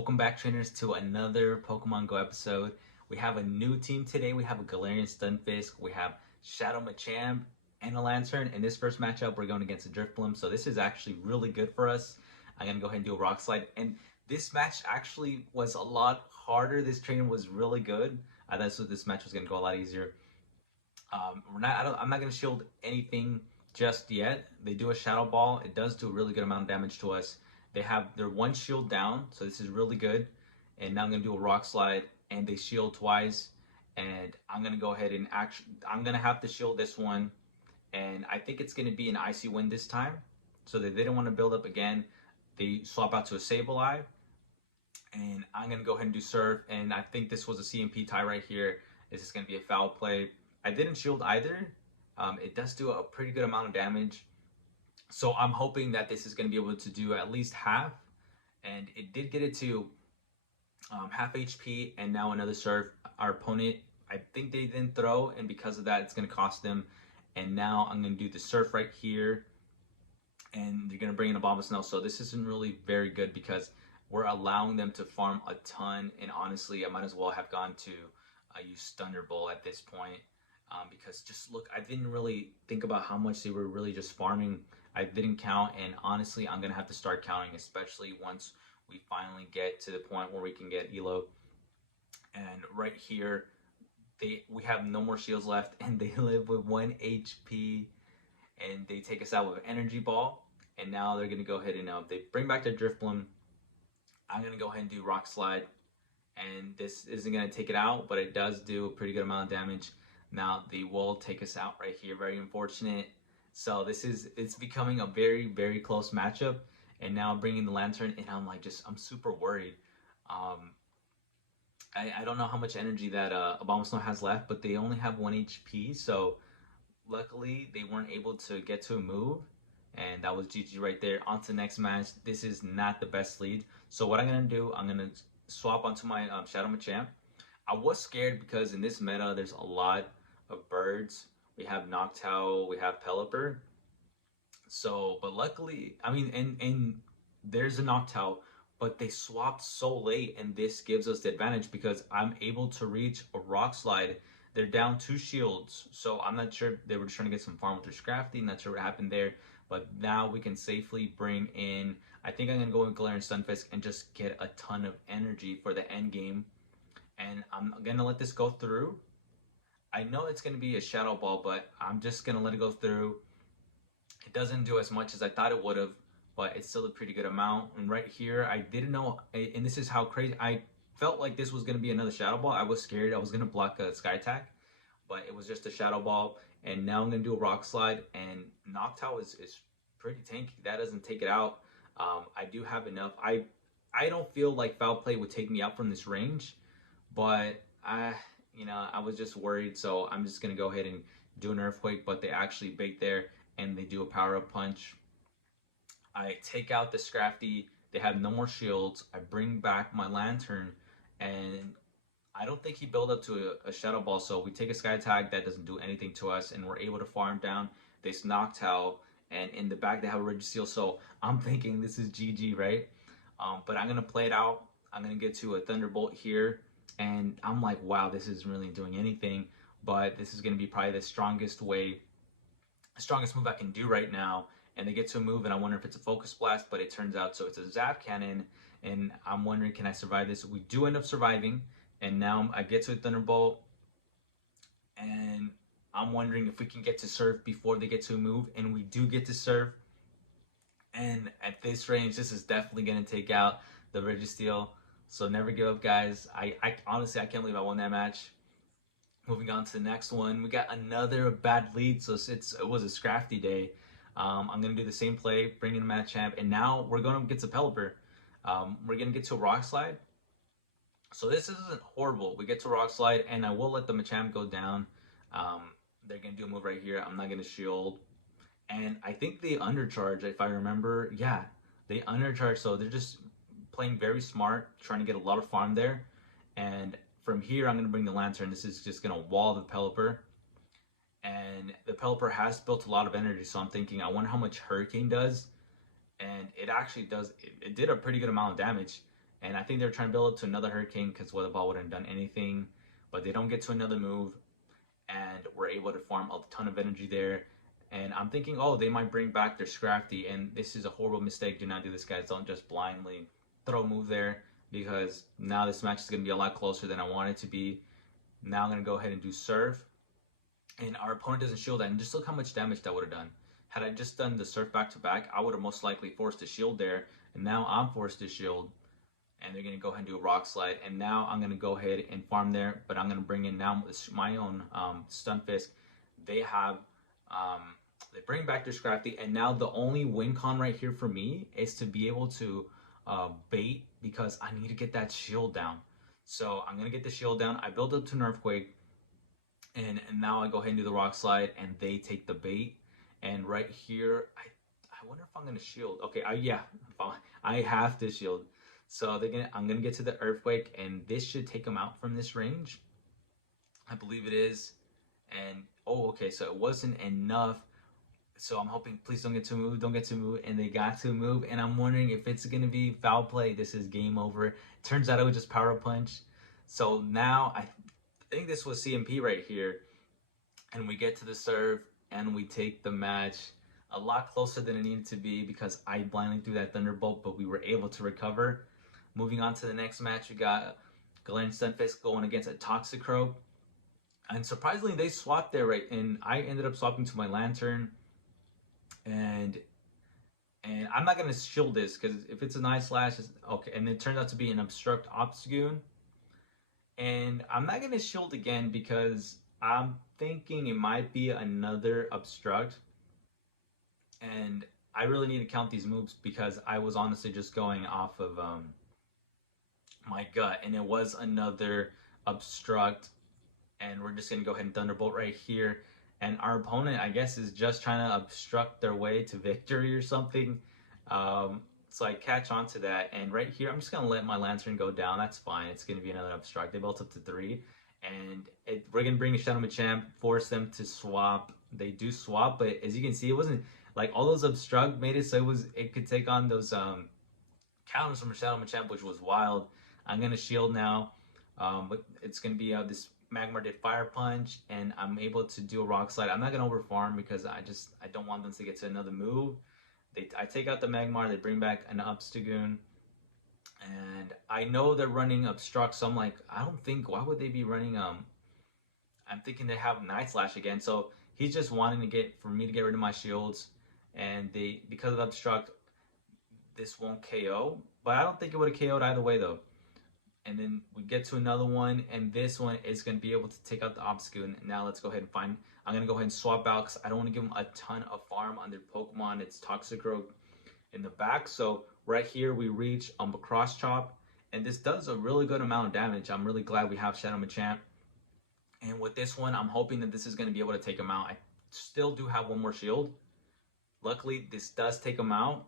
Welcome back, trainers, to another Pokemon Go episode. We have a new team today. We have a Galarian Stunfisk, we have Shadow Machamp, and a Lantern. In this first matchup, we're going against a Drifblim, so this is actually really good for us. I'm going to go ahead and do a Rock Slide. And this match actually was a lot harder. This training was really good. I thought this match was going to go a lot easier. I'm not going to shield anything just yet. They do a Shadow Ball. It does do a really good amount of damage to us. They have their one shield down, so this is really good. And now I'm going to do a Rock Slide, and they shield twice. And I'm going to go ahead and I'm going to have to shield this one. And I think it's going to be an Icy Wind this time. So they didn't want to build up again. They swap out to a Sableye. And I'm going to go ahead and do Surf. And I think this was a CMP tie right here. This is going to be a foul play. I didn't shield either. It does do a pretty good amount of damage. So I'm hoping that this is going to be able to do at least half. And it did get it to half HP and now another Surf. Our opponent, I think they didn't throw, and because of that, it's going to cost them. And now I'm going to do the Surf right here. And they're going to bring in a Abomasnow. So this isn't really very good because we're allowing them to farm a ton. And honestly, I might as well have gone to use Thunderbolt at this point. Because just look, I didn't really think about how much they were really just farming. I didn't count, and honestly, I'm going to have to start counting, especially once we finally get to the point where we can get Elo. And right here, we have no more shields left, and they live with 1 HP, and they take us out with an Energy Ball, and now they're going to go ahead and they bring back their Drifblim. I'm going to go ahead and do Rock Slide, and this isn't going to take it out, but it does do a pretty good amount of damage. Now they will take us out right here. Very unfortunate. So it's becoming a very, very close matchup. And now I'm bringing the Lantern, and I'm super worried. I don't know how much energy that Abomasnow has left, but they only have 1 HP. So luckily they weren't able to get to a move, and that was GG right there. On to the next match. This is not the best lead. So what I'm gonna do, I'm gonna swap onto my Shadow Machamp. I was scared because in this meta there's a lot of birds. We have Noctowl, we have Pelipper. So, but luckily, I mean, and there's a Noctowl, but they swapped so late, and this gives us the advantage because I'm able to reach a Rock Slide. They're down 2 shields, so I'm not sure they were just trying to get some farm with their Scrafty. Not sure what happened there, but now we can safely bring in. I think I'm gonna go with Galarian Stunfisk and just get a ton of energy for the end game, and I'm gonna let this go through. I know it's going to be a Shadow Ball, but I'm just going to let it go through. It doesn't do as much as I thought it would have, but it's still a pretty good amount. And right here, I didn't know, and this is how crazy, I felt like this was going to be another Shadow Ball. I was scared I was going to block a Sky Attack, but it was just a Shadow Ball. And now I'm going to do a Rock Slide, and Noctowl is pretty tanky. That doesn't take it out. I do have enough. I don't feel like Foul Play would take me out from this range, but I was just worried, so I'm just going to go ahead and do an Earthquake, but they actually bait there, and they do a Power-Up Punch. I take out the Scrafty. They have no more shields. I bring back my Lantern, and I don't think he built up to a Shadow Ball, so we take a Sky Attack. That doesn't do anything to us, and we're able to farm down this Noctowl, and in the back they have a Registeel, so I'm thinking this is GG, right? But I'm going to play it out. I'm going to get to a Thunderbolt here. And I'm like, wow, this isn't really doing anything, but this is going to be probably the strongest move I can do right now. And they get to a move, and I wonder if it's a Focus Blast, but it turns out, so it's a Zap Cannon, and I'm wondering, can I survive this? We do end up surviving, and now I get to a Thunderbolt, and I'm wondering if we can get to Surf before they get to a move, and we do get to Surf. And at this range, this is definitely going to take out the Registeel. So never give up, guys. I honestly, I can't believe I won that match. Moving on to the next one. We got another bad lead, so it was a Scrafty day. I'm going to do the same play, bring in a Machamp, and now we're going to get to Pelipper. We're going to get to a Rock Slide. So this isn't horrible. We get to Rock Slide, and I will let the Machamp go down. They're going to do a move right here. I'm not going to shield. And I think they undercharge, if I remember. Yeah, they undercharge, so they're just playing very smart, trying to get a lot of farm there. And from here, I'm going to bring the Lantern. This is just going to wall the Pelipper. And the Pelipper has built a lot of energy, so I'm thinking, I wonder how much Hurricane does. And it actually does. It did a pretty good amount of damage. And I think they're trying to build up to another Hurricane because Weather Ball wouldn't have done anything. But they don't get to another move, and we're able to farm a ton of energy there. And I'm thinking, oh, they might bring back their Scrafty, and this is a horrible mistake. Do not do this, guys. Don't just blindly throw a move there, because now this match is going to be a lot closer than I want it to be. Now I'm going to go ahead and do Surf, and our opponent doesn't shield that. And just look how much damage that would have done. Had I just done the Surf back to back, I would have most likely forced a shield there, and now I'm forced to shield, and they're going to go ahead and do a Rock Slide. And now I'm going to go ahead and farm there, but I'm going to bring in now my own Stunfisk. They have, they bring back their Scrafty, and now the only win con right here for me is to be able to bait, because I need to get that shield down. So I'm going to get the shield down. I build up to an Earthquake, and now I go ahead and do the Rock Slide, and they take the bait. And right here, I wonder if I'm going to shield. Okay, yeah, I have to shield. So I'm gonna get to the Earthquake, and this should take them out from this range. I believe it is. And oh, okay, so it wasn't enough. So I'm hoping, please don't get to move, don't get to move, and they got to move. And I'm wondering if it's gonna be foul play. This is game over. Turns out it was just Power Punch. So now I think this was CMP right here, and we get to the serve, and we take the match a lot closer than it needed to be, because I blindly threw that Thunderbolt, but we were able to recover. Moving on to the next match, we got Galarian Stunfisk going against a Toxicroak. And surprisingly, they swapped there, right? And I ended up swapping to my Lantern. And I'm not going to shield this, because if it's an Ice Slash, it's okay. And it turned out to be an Obstruct Obstagoon. And I'm not going to shield again, because I'm thinking it might be another Obstruct. And I really need to count these moves, because I was honestly just going off of my gut, and it was another Obstruct, and we're just gonna go ahead and Thunderbolt right here. And our opponent, I guess, is just trying to obstruct their way to victory or something. So I catch on to that, and right here I'm just gonna let my Lantern go down. That's fine. It's gonna be another Obstruct. They built up to 3, and we're gonna bring a Shadow Machamp, force them to swap. They do swap, but as you can see, it wasn't like all those Obstruct made it so it could take on those counters from Shadow Machamp, which was wild. I'm going to shield now, but it's going to be this Magmar did Fire Punch, and I'm able to do a Rock Slide. I'm not going to overfarm, because I don't want them to get to another move. I take out the Magmar, they bring back an Obstagoon, and I know they're running Obstruct, so I'm like, I don't think, why would they be running, I'm thinking they have Night Slash again, so he's just wanting for me to get rid of my shields, and because of Obstruct, this won't KO, but I don't think it would have KO'd either way though. And then we get to another one, and this one is going to be able to take out the Obstagoon. Now let's go ahead and I'm going to go ahead and swap out, because I don't want to give them a ton of farm on their Pokemon. It's Toxicroak in the back. So right here we reach a Cross Chop, and this does a really good amount of damage. I'm really glad we have Shadow Machamp. And with this one, I'm hoping that this is going to be able to take him out. I still do have one more shield. Luckily, this does take him out,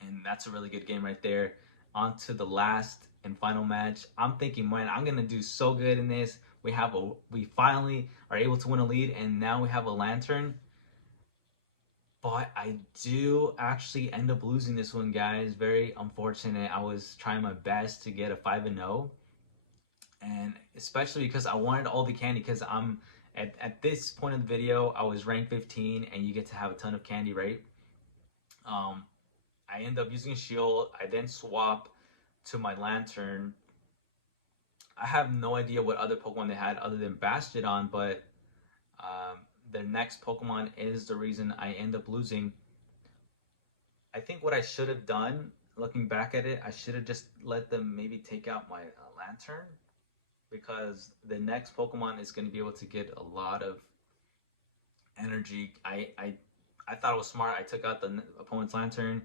and that's a really good game right there. On to the last and final match. I'm thinking, man, I'm gonna do so good in this. We finally are able to win a lead, and now we have a Lantern. But I do actually end up losing this one, guys. Very unfortunate. I was trying my best to get a 5-0, and especially because I wanted all the candy, because I'm at this point in the video, I was ranked 15, and you get to have a ton of candy, right? I end up using a shield. I then swap to my Lantern. I have no idea what other Pokemon they had other than Bastiodon, but their next Pokemon is the reason I end up losing. I think what I should have done, looking back at it, I should have just let them maybe take out my Lantern, because the next Pokemon is going to be able to get a lot of energy. I thought it was smart. I took out the opponent's Lantern,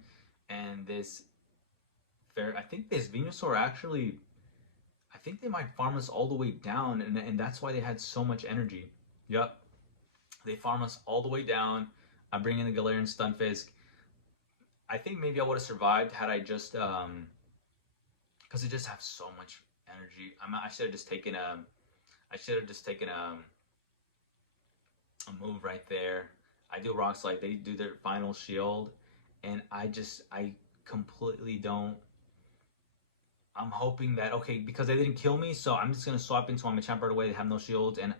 and I think this Venusaur actually, I think they might farm us all the way down, and that's why they had so much energy. Yep, they farm us all the way down. I bring in the Galarian Stunfisk. I think maybe I would have survived had I just, because it just have so much energy. I should have just taken a move right there. I do Rock Slide. They do their final shield, and I completely don't I'm hoping that, okay, because they didn't kill me, so I'm just gonna swap into my Machamp right away. They have no shields, and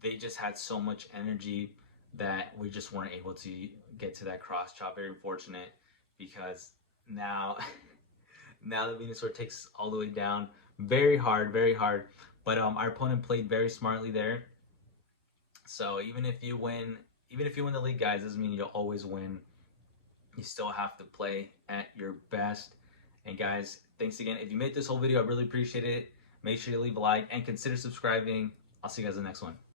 they just had so much energy that we just weren't able to get to that cross chop. Very unfortunate, because now now the Venusaur takes all the way down. Very hard, very hard. But our opponent played very smartly there. So even if you win the league, guys, doesn't mean you'll always win. You still have to play at your best. And guys, thanks again. If you made this whole video, I really appreciate it. Make sure you leave a like and consider subscribing. I'll see you guys in the next one.